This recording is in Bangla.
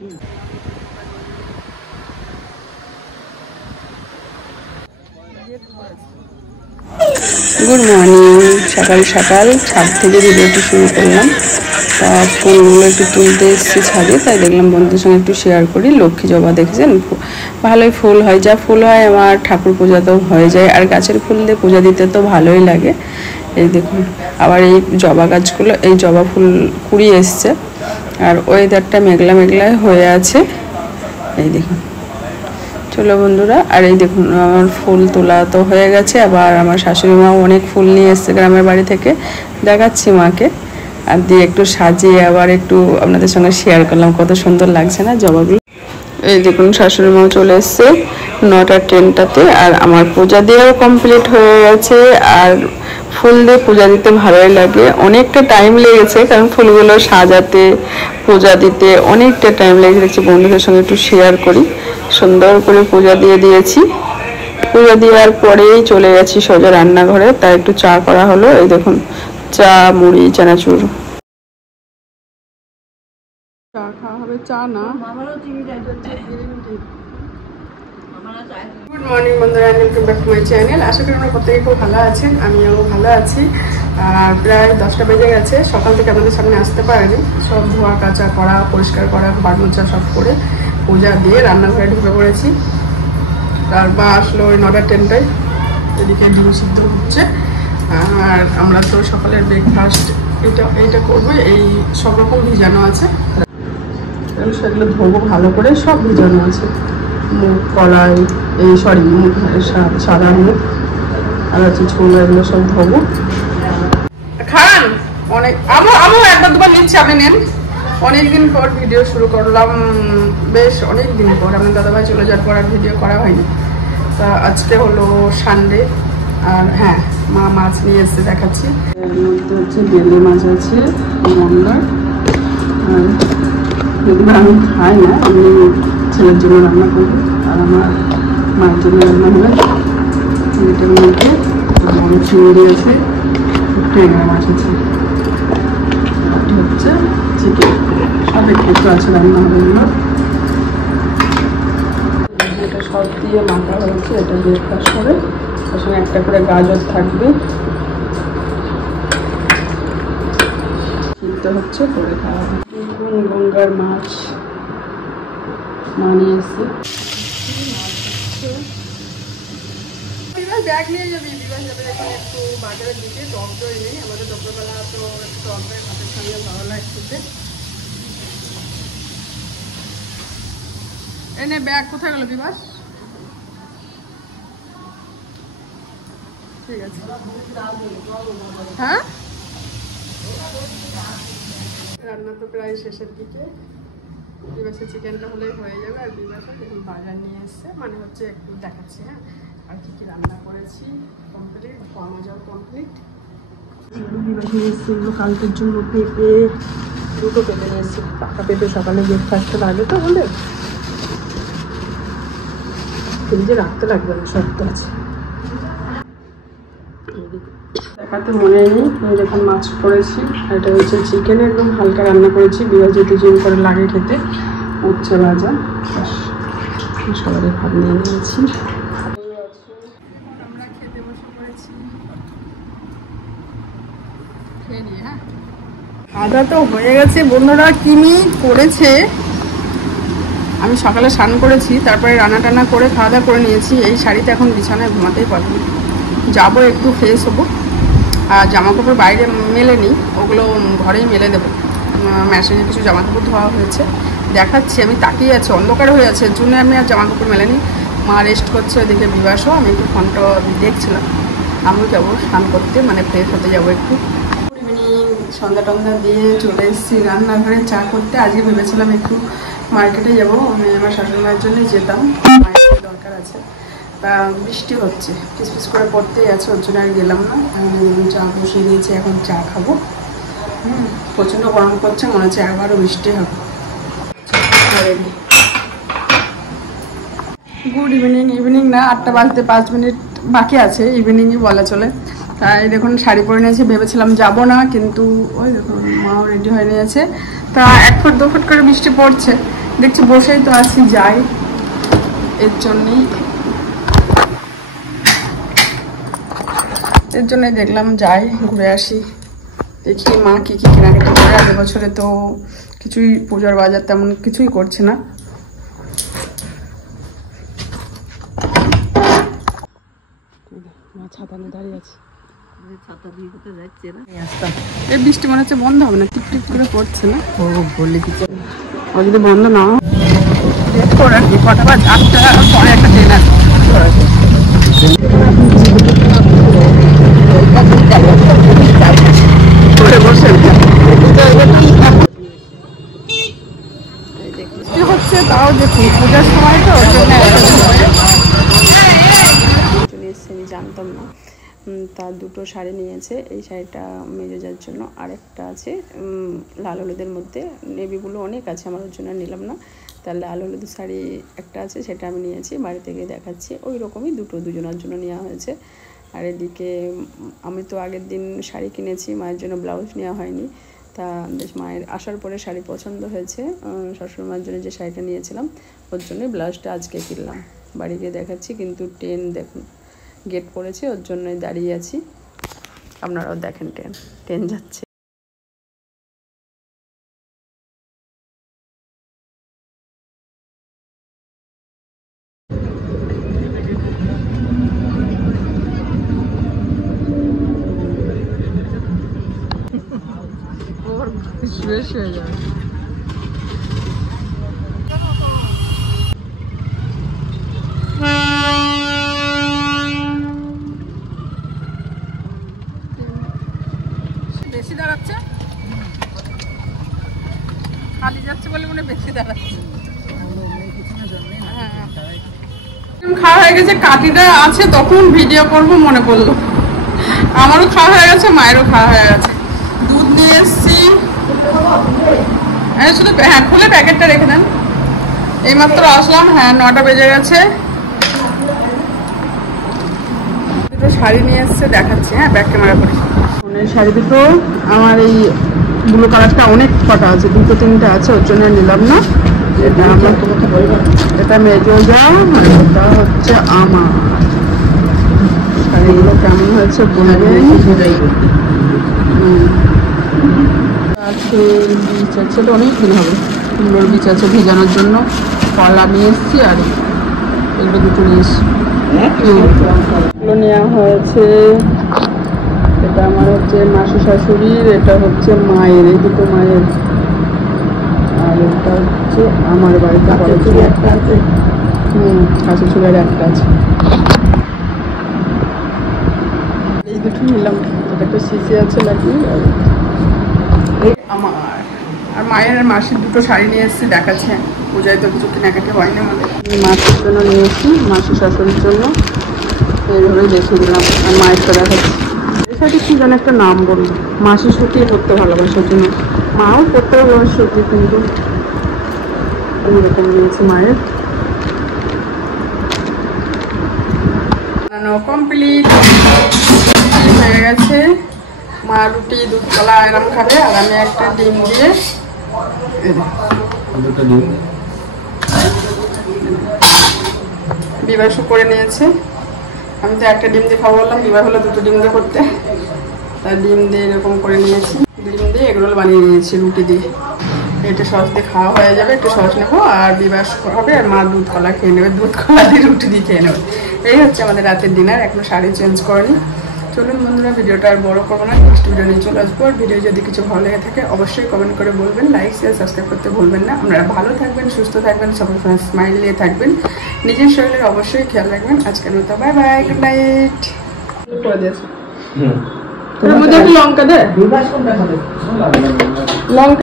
গুড মর্নিং, সকাল সকাল ছাদ থেকে ভিডিওটি শুরু করলাম। তা ফুলগুলো একটু তুলতে এসেছি ছাদে, তাই দেখলাম বন্ধুদের সঙ্গে একটু শেয়ার করি। লক্ষ্মী জবা দেখেছেন, ভালোই ফুল হয়, যা ফুল হয় আমার ঠাকুর পূজাতেও হয়ে যায়, আর গাছের ফুল দিয়ে পূজা দিতে তো ভালোই লাগে। এই দেখুন, আবার এই জবা গাছগুলো, এই জবা ফুল কুড়িয়ে এসছে, আর ওয়েদারটা মেঘলা মেঘলায় হয়ে আছে। এই দেখুন, চলো বন্ধুরা, আর এই দেখুন আমার ফুল তোলা তো হয়ে গেছে। আবার আমার শাশুড়ি মাও অনেক ফুল নিয়ে এসছে গ্রামের বাড়ি থেকে, দেখাচ্ছি মাকে, আর দিয়ে একটু সাজিয়ে আবার একটু আপনাদের সঙ্গে শেয়ার করলাম। কত সুন্দর লাগছে না জবাগুলো। এই দেখুন শাশুড়ি মাও চলে এসছে 9টা 10টাতে, আর আমার পূজা দিয়েও কমপ্লিট হয়ে গেছে। আর ফুল দিয়ে পূজা দিতে ভালোই লাগে, অনেকটা টাইম লেগেছে, কারণ ফুলগুলো সাজাতে পূজা দিতে অনেকটা টাইম লেগেছে। বন্ধুদের সঙ্গে একটু শেয়ার করি। সুন্দর করে পূজা দিয়ে দিয়েছি, পূজা দেওয়ার পরেই চলে গেছি সোজা রান্নাঘরে। তাই একটু চা করা হলো। এই দেখুন, চা, মুড়ি, চানাচুর। চা খাওয়া হবে, চা না। গুড মর্নিং বন্ধুরা, welcome back to my channel. আশা করি আমরা প্রত্যেকে খুব ভালো আছেন, আমিও ভালো আছি। আর প্রায় 10টা বেজে গেছে, সকাল থেকে আমাদের সামনে আসতে পারেনি। সব ধোয়া কাচা করা, পরিষ্কার করা, বাড়ি মোছা সব করে পূজা দিয়ে রান্নাঘরে ঢুকে পড়েছি। আর বা আসলো ওই 9টা 10টায়। এদিকে ডিম সিদ্ধ হচ্ছে, আর আমরা তো সকালের ব্রেকফাস্ট এইটা করবো। এই সব রকম ভিজানো আছে, সেগুলো ধোবো ভালো করে। সব ভিজানো আছে, মুগ, কলাই, এই সরি মুগ, সাদা মুগ, আর হচ্ছে ছোলা, এগুলো সব ধোবো। খান অনেক, আমিও একবার দুবার নিচ্ছি, আপনি নেন। অনেকদিন পর ভিডিও শুরু করলাম, বেশ অনেক দিন পর। আপনার দাদাভাই চলে যাওয়ার পর আর ভিডিও করা হয়নি। তা আজকে হলো সানডে, আর হ্যাঁ, মা মাছ নিয়ে এসে দেখাচ্ছি। এর মধ্যে হচ্ছে বেলে মাছ আছে, গঙ্গার। আর এগুলো আমি খাই না, আমি ছেলের জন্য রান্না করবো, আর আমার মায়ের জন্য রান্না হবে। এটার মধ্যে অনেক চিংড়ি আছে, ট্যাংরা মাছ আছে, হচ্ছে চিকেন, সব একটু আছে রান্না হবে। এগুলো এটা সব দিয়ে মাখা হয়েছে, এটা ব্রেকফাস্ট করে। তার সঙ্গে একটা করে গাজর থাকবে, সিদ্ধ হচ্ছে, করে খাওয়া হবে। গঙ্গার মাছ নিয়ে এসছে। ব্যাগ নিয়ে যাবি, বিবাহ যাবে এখন একটু বাজারের দিকে। টক দই নেই আমাদের, দুপুরবেলা তো একটু টক দই ভাতের সঙ্গে ভালো লাগছে। এনে ব্যাগ কোথায় গেল বিবাস? ঠিক আছে, হ্যাঁ। রান্না তো প্রায় শেষের দিকে। বিবাসের চিকেনটা হলেই হয়ে যাবে। আর বিবাসে দেখুন বাজার নিয়ে এসছে, মানে হচ্ছে একটু দেখাচ্ছি। হ্যাঁ, আর কি কি রান্না করেছি কমপ্লিট, খাওয়া যাওয়া কমপ্লিট। বিবাসে এসছে এগুলো কালকের জন্য পেঁপে, দুটো পেঁপে নিয়ে এসছে, পাকা পেঁপে। সকালে ব্রেকফাস্টটা লাগে তো বলে ফ্রিজে রাখতে লাগবে না, শক্ত আছে। দেখাতে মনে নেই, যখন মাছ করেছি। এটা হচ্ছে চিকেন, একদম হালকা রান্না করেছি। বিবাহ যেহেতু জিম করে লাগে খেতে। উচ্ছে ভাজা, সবাই ভাত নিয়ে নিয়েছি। আমরা খেতে বসে পড়েছি, খেয়ে নিয়ে। হ্যাঁ, খাওয়া তো হয়ে গেছে বন্ধুরা। কিমি করেছে, আমি সকালে স্নান করেছি, তারপরে রান্না টান্না করে খাওয়া দাওয়া করে নিয়েছি। এই শাড়িতে এখন বিছানায় ঘুমাতেই পারবো, যাবো একটু ফ্রেশ হবো। আর জামা কাপড় বাইরে মেলে নিই, ওগুলো ঘরেই মেলে দেবো। মেশিনে কিছু জামা কাপড় ধোয়া হয়েছে, দেখাচ্ছি। আমি তাকিয়ে আছি, অন্ধকার হয়ে আছে, এর জন্য আমি আর জামা কাপড় মেলে নিই। মা রেস্ট করছে, ওদিকে বিবাসও। আমি একটু ফোনটা দেখছিলাম। আমিও যাবো স্নান করতে, মানে ফ্রেশ হতে যাবো একটু। ইভিনিং সন্ধ্যা টন্ধা দিয়ে চলে এসেছি রান্নাঘরে চা করতে। আজকে ভেবেছিলাম একটু মার্কেটে যাবো, আমি আমার শাশুড়ি মায়ের জন্যই যেতাম, মায়ের দরকার আছে। তা বৃষ্টি হচ্ছে, কিসপিস করে পড়তেই আছে, ওর জন্য আর গেলাম না। চা বসিয়ে দিয়েছি, এখন চা খাবো। প্রচণ্ড গরম করছে, মনে হচ্ছে একবারও বৃষ্টি হবে। Good evening. ইভিনিং না, 8টা বাজতে 5 মিনিট বাকি আছে, ইভিনিংই বলা চলে। তাই দেখুন শাড়ি পরে নিয়েছি, ভেবেছিলাম যাব না, কিন্তু ওই দেখুন মাও রেডি হয়ে নিয়েছে। তা 1 ফুট 2 ফুট করে বৃষ্টি পড়ছে, দেখছি বসেই তো আছি, যাই এর জন্যই দেখলাম যাই ঘুরে আসি, দেখি মা কি কি কেনাকাটা করে। আগের বছরে তো কিছুই পূজার বাজার তেমন কিছুই করছে না। ছাতা নিয়ে দাঁড়িয়ে আছে, এই বৃষ্টি মনে হচ্ছে বন্ধ হবে না, টিপ করে পড়ছে না। ও বললে কিছু ও যদি বন্ধ না করে আর কি, কটা বা 8টার পরে একটা ট্রেন আছে। হচ্ছে তাও দেখি পূজার সময় তো আমি জানতাম না। তার দুটো শাড়ি নিয়েছে, এই শাড়িটা মেজোজার জন্য, আরেকটা আছে লাল হলুদের মধ্যে, নেভিগুলো অনেক আছে, আমার ওর জন্য নিলাম না। তার লাল হলুদের শাড়ি একটা আছে, সেটা আমি নিয়েছি, বাড়িতে গিয়ে দেখাচ্ছি। ওই রকমই দুজনের জন্য নেওয়া হয়েছে। আর এদিকে আমি তো আগের দিন শাড়ি কিনেছি, মায়ের জন্য ব্লাউজ নেওয়া হয়নি। তা বেশ মায়ের আসার পরে শাড়ি পছন্দ হয়েছে, শ্বশুরমার জন্য যে শাড়িটা নিয়েছিলাম ওর জন্যই ব্লাউজটা আজকে কিনলাম। বাড়ি গিয়ে দেখাচ্ছি, কিন্তু ট্রেন দেখুন গেট পড়েছে, ওর জন্যই দাঁড়িয়ে আছি। আপনারাও দেখেন ট্রেন যাচ্ছে। শেষ হয়ে যাবে। বেশি দাঁড়াচ্ছে, খালি যাচ্ছে বলে মনে বেশি দাঁড়াচ্ছে। খাওয়া হয়ে গেছে, কাটিটা আছে, তখন ভিডিও করবো মনে পড়লো। আমারও খাওয়া হয়ে গেছে, মায়েরও খাওয়া হয়ে গেছে। দুধ নিয়ে এসছি, শুধু হ্যাঁ খুলে প্যাকেটটা রেখে দেন। এইমাত্র আসলাম, হ্যাঁ 9টা বেজে গেছে। দুটো শাড়ি নিয়ে এসছে, দেখাচ্ছি, হ্যাঁ ব্যাক ক্যামেরা করি। শাড়ি দুটো আমার এই ব্লু কালারটা অনেক কটা আছে, 2-3টা আছে, ওর জন্য নিলাম না। এটা মেজোজা, আর এটা হচ্ছে আমার। শাড়িগুলো কেমন হয়েছে বলবেন। আছে বীজ আছে, এটা অনেক দিন হবে। সুন্দর বীজ আছে ভেজানোর জন্য। কলা নিয়ে এসছি, আর এগুলো দুটো নিয়ে এসছি। এগুলো নেওয়া হয়েছে। এটা আমার হচ্ছে মাসি শাশুড়ির, এটা হচ্ছে মায়ের, এই দুটো মায়ের। আর এটা হচ্ছে আমার বাড়িতে একটা আছে। শাশুড়ি চুলের একটা আছে। এই দুটো নিলাম, এটা একটা শিশি আছে নাকি। আমার আর মায়ের আর মাসির দুটো শাড়ি নিয়ে এসেছি, দেখাচ্ছে। পূজায় তো কিছু কেনাকাটি হয়নি আমাদের। মাসির জন্য নিয়ে এসেছি, মাসি শাশুড়ির জন্য। এইভাবেই দেখিয়ে দিলাম, আর মায়েরটা দেখাচ্ছি। এই শাড়ি কি যেন একটা নাম বললো, মাসি সুতিয়ে পরতে ভালোবাসার জন্য। মাও পরতে ভালোবাসে সুতি, কিন্তু এইরকম নিয়েছি মায়ের। কমপ্লিট হয়ে গেছে। মা রুটি দুধ কলা এরম খাবে, আর আমি একটা ডিম দিয়ে বিবাহ করে নিয়েছে। আমি তো একটা ডিম দিয়ে খাবো বললাম, বিবাহ হলো দুটো ডিম দিয়ে করতে, তাই ডিম দিয়ে এরকম করে নিয়েছি। ডিম দিয়ে এগরোল বানিয়ে নিয়েছি রুটি দিয়ে। এটা সস দিয়ে খাওয়া হয়ে যাবে, একটু সস নেবো, আর বিবাহ হবে, আর মা দুধ কলা খেয়ে নেবে, দুধ কলা দিয়ে রুটি দিয়ে খেয়ে নেবে। এই হচ্ছে আমাদের রাতের ডিনার। এখনো শাড়ি চেঞ্জ করেনি। চলুন বন্ধুরা, ভিডিওটা আর বড় করবো না, নেক্সট ভিডিও নিয়ে চলে আসবো। আর ভিডিও যদি কিছু ভালো লেগে থাকে অবশ্যই কমেন্ট করে বলবেন, লাইক শেয়ার সাবস্ক্রাইব করতে ভুলবেন না। আপনারা ভালো থাকবেন, সুস্থ থাকবেন, সবসময় স্মাইল নিয়ে থাকবেন, নিজের শরীরের অবশ্যই খেয়াল রাখবেন। আজকের মতো বাই বাই, গুড নাইট। করে দিয়েছে লঙ্কা দে লঙ্কা